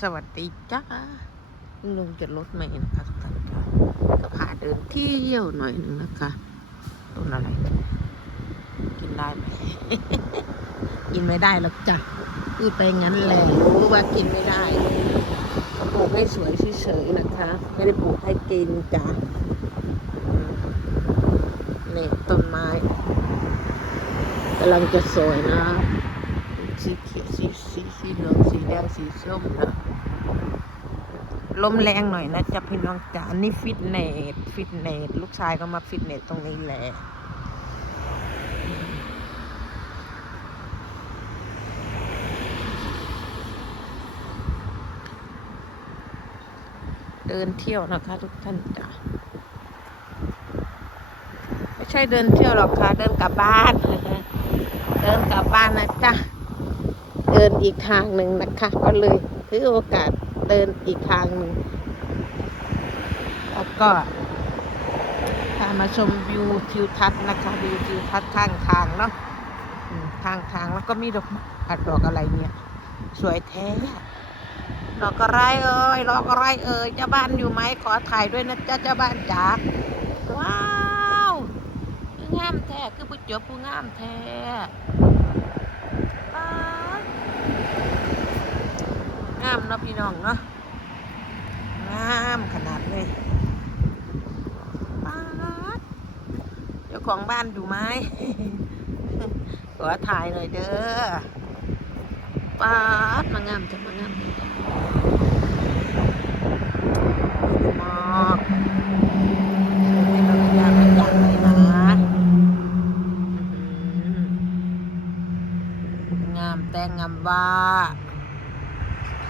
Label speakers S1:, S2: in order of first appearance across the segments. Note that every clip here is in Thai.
S1: สวัสดีจ้าเพิ่งลงจากรถใหม่นะคะทุกท่านค่ะก็พาเดินเที่ยวหน่อยหนึ่งนะคะต้นอะไร กินได้ไหมกินไม่ได้หรอกจ้ะพูดไปงั้นแหละรู้ว่ากินไม่ได้ก็ปลูกให้สวยเฉยๆนะคะ ไม่ได้ปลูกให้กินจ้ะอืมนี่ต้นไม้กำลังจะสวยนะ สีเขียวสีสีสีเหลืองสีแดงสีส้มนะลมแรงหน่อยนะจ๊ะพี่น้องจ๋านี่ฟิตเนสฟิตเนสลูกชายก็มาฟิตเนสตรงนี้แหละเดินเที่ยวนะคะ ทุกท่านจ้ะไม่ใช่เดินเที่ยวหรอกค่ะเดินกลับบ้าน เดินกลับบ้านนะจ๊ะ ดินอีกทางหนึ่งนะคะ ก็เลยถือโอกาสเดินอีกทางหนึ่งแล้วก็พามาชมวิวทิวทัศน์นะคะวิวทิวทัศน์ข้างทางเนาะอืมข้างทางแล้วก็มีดอกอัดดอกอะไรเนี่ย สวยแท้ดอกอะไรเอ่ยดอกอะไรเอ่ยเจ้าบ้านอยู่ไหมขอถ่ายด้วยนะจ๊ะเจ้าบ้านจ๋าว้าวงามแท้คือผู้เจบผู้งามแท้ ป๊าดงามเนาะพี่น้องเนาะงามขนาดเลยป๊าดเจ้าของบ้านอยู่ไหมขอถ่ายหน่อยเด้อป๊าดมางามจังมางามจังจ้ะมากให้เราอยากให้อยากเลยนะงามแต่งงามว่า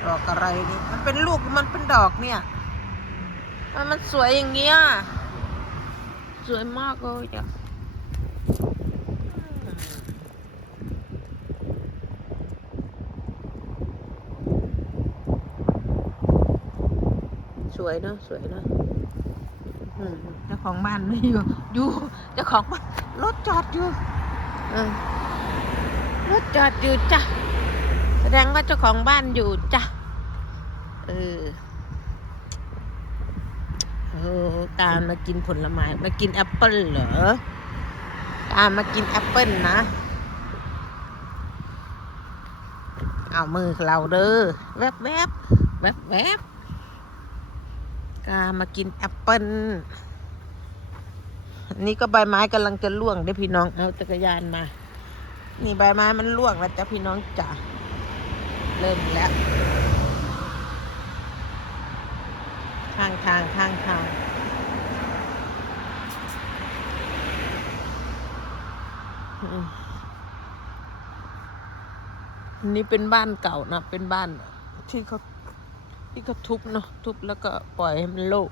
S1: ดอกอะไรนี่ มันเป็นลูกหรือมันเป็นดอกเนี่ย มันมันสวยอย่างเงี้ย สวยมากเลยอะอืมสวยเนอะสวยเนอะอืมเจ้าของบ้านไม่อยู่ อยู่เจ้าของบ้านรถจอดอยู่เออรถจอดอยู่จ้ะแสดงว่าเจ้าของบ้านอยู่จ้ะ เออโอ้กามากินผลไม้ มากินแอปเปิลเหรอกามากินแอปเปิลนะ เอามือเราเด้อ แวบแวบแวบแวบกามากินแอปเปิลนี่ก็ใบไม้กำลังจะล่วงได้พี่น้อง เอาจักรยานมา นี่ใบไม้มันร่วงแล้วจ้ะพี่น้องจ๋าเริ่มแล้ว ทางทางทางทางอืมนี่เป็นบ้านเก่านะ เป็นบ้านที่เขาที่เขาทุบเนาะทุบแล้วก็ปล่อยให้มันโล่ง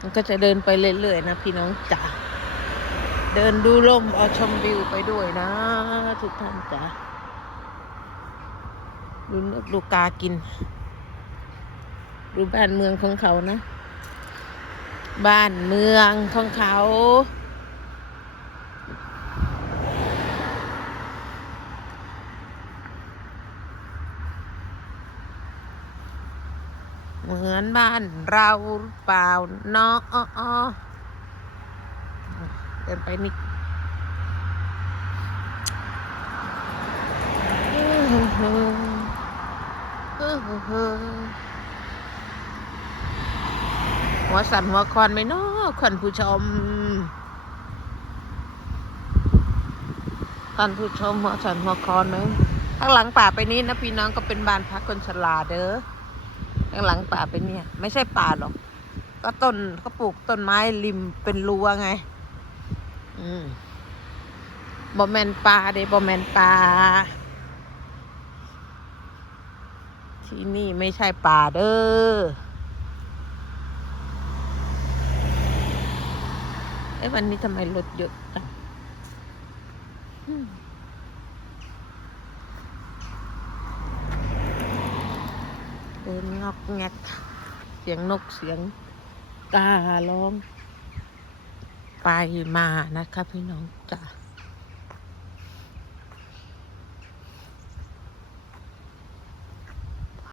S1: มันก็จะเดินไปเรื่อยๆนะพี่น้องจ๋า เดินดูลมเอาชมวิวไปด้วยนะ ทุกท่านจ๋าดูนกดูกากิน ดูบ้านเมืองของเขานะ บ้านเมืองของเขาเหมือนบ้านเราหรือเปล่าเนาะ เดินไปนิดหัวสั่นหัวคอนไหมเนาะคุณผู้ชมท่านผู้ชมหัวสั่นหัวคอนไหมข้างหลังป่าไปนี้นะพี่น้องก็เป็นบ้านพักคนชราเด้อข้างหลังป่าเป็นเนี่ย ไม่ใช่ป่าหรอก ก็ต้นเขาปลูกต้นไม้ริมเป็นรั้วไง อืมบอแมนป่าเด้บอแมนป่าที่นี่ไม่ใช่ป่าเด้อ เอ้วันนี้ทำไมรถเยอะจังเดินงอกแงก เสียงนกเสียงการ้อง ไปมานะคะพี่น้องจ้ะ